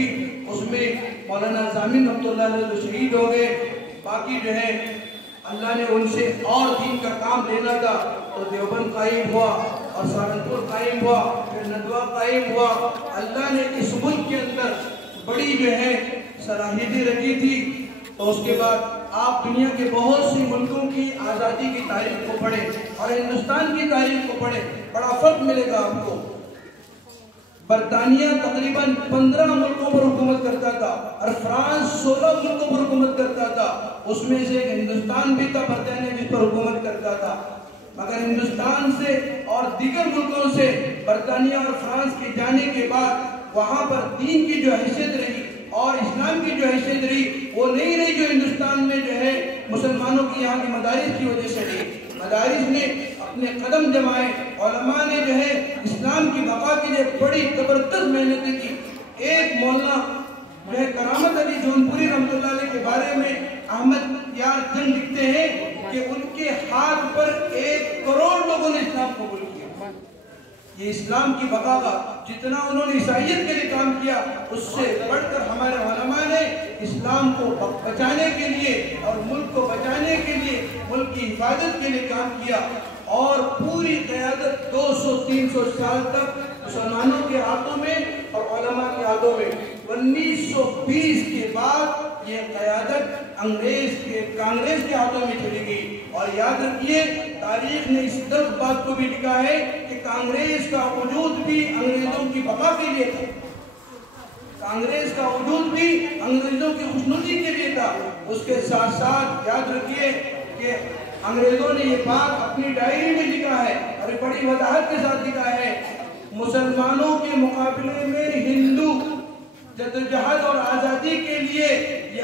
اس میں مولانا ضامن رحمۃ اللہ علیہ جو شہید ہو گئے، باقی جو ہے اللہ نے ان سے اور دین کا کام لینا تھا تو دیوبند قائم ہوا اور سہارنپور قائم ہوا، پھر ندوہ قائم ہوا۔ اللہ نے اس ملک کے اندر بڑی جو ہے صلاحیتیں رکھی تھی۔ تو اس کے بعد آپ دنیا کے بہت سی ملکوں کی آزادی کی تاریخ کو پڑھیں اور ہندوستان کی تاریخ کو پڑھیں، بڑا فرق ملے گا آپ کو۔ برطانیہ تقریباً 15 ملکوں پر حکومت کرتا تھا اور فرانس 16 ملکوں پر حکومت کرتا تھا، اس میں سے ایک ہندوستان بھی تھا برطانیہ جس پر حکومت کرتا تھا، مگر ہندوستان سے اور دیگر ملکوں سے برطانیہ اور فرانس کے جانے کے بعد وہاں پر دین کی جو حیثیت رہی اور اسلام کی جو حیثیت رہی وہ نہیں رہی جو ہندوستان میں جو ہے مسلمانوں کی یہاں کے مدارس کی وجہ سے رہی۔ مدارس نے اپنے قدم جمائے، علماء نے جو ہے اسلام کی بقا کے لیے بڑی زبردست محنتیں کی۔ ایک مولانا جو ہے کرامت علی جونپوری رحمۃ اللہ علیہ کے بارے میں احمد یار جنگ لکھتے ہیں کہ ان کے ہاتھ پر 1 کروڑ لوگوں نے اسلام قبول کیا۔ یہ اسلام کی بقا کا جتنا انہوں نے عیسائیت کے لیے کام کیا اس سے بڑھ کر ہمارے علماء نے اسلام کو بچانے کے لیے اور ملک کو بچانے کے لیے، ملک کی حفاظت کے لیے کام کیا، اور پوری قیادت 200-300 سال تک مسلمانوں کے ہاتھوں میں اور علماء کے ہاتھوں میں۔ 1920 کے بعد یہ قیادت انگریز کے کانگریس کے ہاتھوں میں چلی گئی، اور یاد رکھیے تاریخ نے اس بات کو بھی لکھا ہے کہ کانگریس کا وجود بھی انگریزوں کی بقا کے لیے تھا، کانگریس کا وجود بھی انگریزوں کی خوشنودی کے لیے تھا۔ اس کے ساتھ ساتھ یاد رکھیے کہ انگریزوں نے یہ بات اپنی ڈائری میں لکھا ہے اور بڑی وضاحت کے ساتھ لکھا ہے، مسلمانوں کے مقابلے میں ہندو جدوجہد اور آزادی کے لیے یہ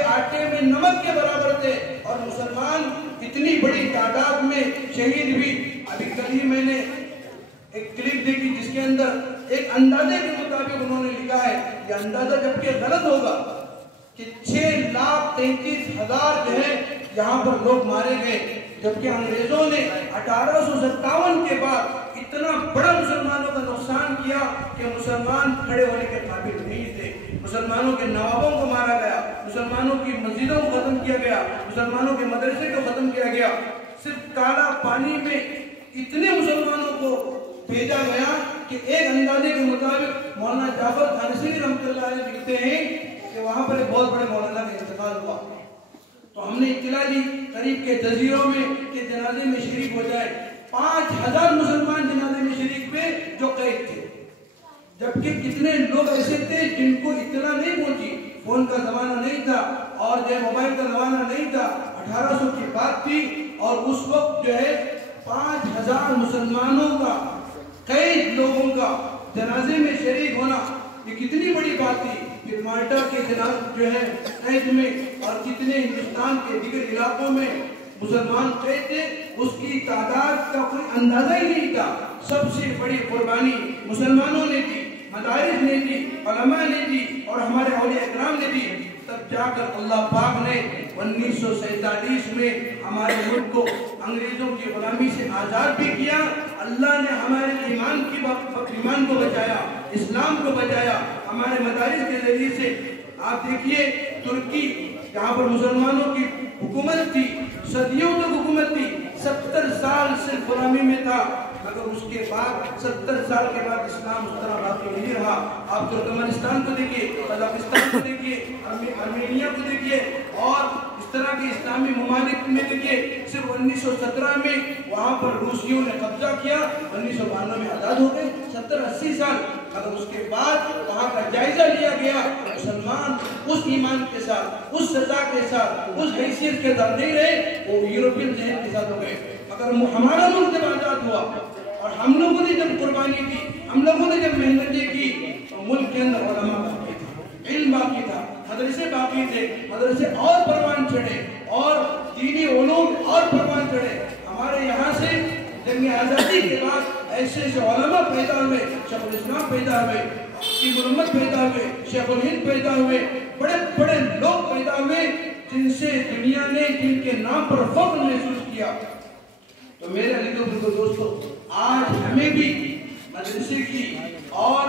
آٹے میں نمک کے برابر تھے، اور مسلمان اتنی بڑی تعداد میں شہید بھی۔ ابھی کل ہی میں نے ایک کلپ دیکھی جس کے اندر ایک اندازے کے مطابق انہوں نے لکھا ہے، یہ اندازہ جبکہ غلط ہوگا، کہ 6,33,000 جو ہے یہاں پر لوگ مارے گئے، جبکہ انگریزوں نے 1857 کے بعد اتنا بڑا مسلمانوں کا نقصان کیا کہ مسلمان کھڑے ہونے کے قابل نہیں تھے۔ مسلمانوں کے نوابوں کو مارا گیا، مسلمانوں کی مسجدوں کو ختم کیا گیا، مسلمانوں کے مدرسے کو ختم کیا گیا۔ صرف کالا پانی میں اتنے مسلمانوں کو بھیجا گیا کہ ایک اندازے کے مطابق مولانا جعفر خانشری رحمۃ اللہ علیہ لکھتے ہیں کہ وہاں پر ایک بہت بڑے مولانا کا انتقال ہوا، تو ہم نے اطلاع دی قریب کے جزیروں میں کہ جنازے میں شریک ہو جائے۔ 5,000 مسلمان جنازے میں شریک ہوئے جو قید تھے، جبکہ کتنے لوگ ایسے تھے جن کو اطلاع نہیں پہنچی، فون کا زمانہ نہیں تھا اور جو موبائل کا زمانہ نہیں تھا، 1800 کی بات تھی، اور اس وقت جو ہے 5,000 مسلمانوں کا، قید لوگوں کا جنازے میں شریک ہونا یہ کتنی بڑی بات تھی۔ پھر مالٹا کے جناز جو ہے قید میں، اور کتنے ہندوستان کے دیگر علاقوں میں مسلمان قید تھے، اس کی تعداد کا کوئی اندازہ ہی نہیں تھا۔ سب سے بڑی قربانی مسلمانوں نے دی، مدارس نے دی، علماء نے دی، اور ہمارے اولیاء اکرام نے دی۔ تب جا کر اللہ پاک نے 1947 میں ہمارے ملک کو انگریزوں کی غلامی سے آزاد بھی کیا۔ اللہ نے ہمارے ایمان کو بچایا، اسلام کو بچایا ہمارے مدارس کے ذریعے سے۔ آپ دیکھیے ترکی جہاں پر مسلمانوں کی حکومت تھی، صدیوں تک حکومت تھی، 70 سال صرف غلامی میں تھا، مگر اس کے بعد 70 سال کے بعد اسلام اس طرح باقی نہیں رہا۔ آپ ترکمانستان کو دیکھیے، قزاقستان کو دیکھیے، آرمینیا کو دیکھیے، اور اس طرح کے اسلامی ممالک میں دیکھیے۔ صرف 1917 میں وہاں پر روسیوں نے قبضہ کیا، 1992 میں آزاد ہو گئے، 70-80 سال، مگر اس کے بعد وہاں کا جائزہ لیا گیا۔ مسلمان اس ایمان کے ساتھ، اس سزا کے ساتھ، اس حیثیت کے ساتھ نہیں رہے، وہ یورپین ذہن کے ساتھ ہو گئے۔ مگر ہمارا ملک جب آزاد ہوا اور ہم لوگوں نے جب قربانی کی، ہم لوگوں نے جب محنتیں کی، تو ملک کے اندر علماء باقی تھا، علم باقی تھا، مدرسے باقی تھے، مدرسے اور پروان چڑھے، اور دینی علوم اور پروان چڑھے۔ ہمارے یہاں سے جنگ آزادی کے بعد ایسے علماء پیدا ہوئے، شیخ الاسلام پیدا ہوئے، محمد پیدا ہوئے، شیخ الہند پیدا ہوئے، بڑے بڑے لوگ پیدا ہوئے جن سے دنیا نے، جن کے نام پر فخر محسوس کیا۔ تو میرے عزیزوں بزرگوں دوستو، آج ہمیں بھی مدرسے کی اور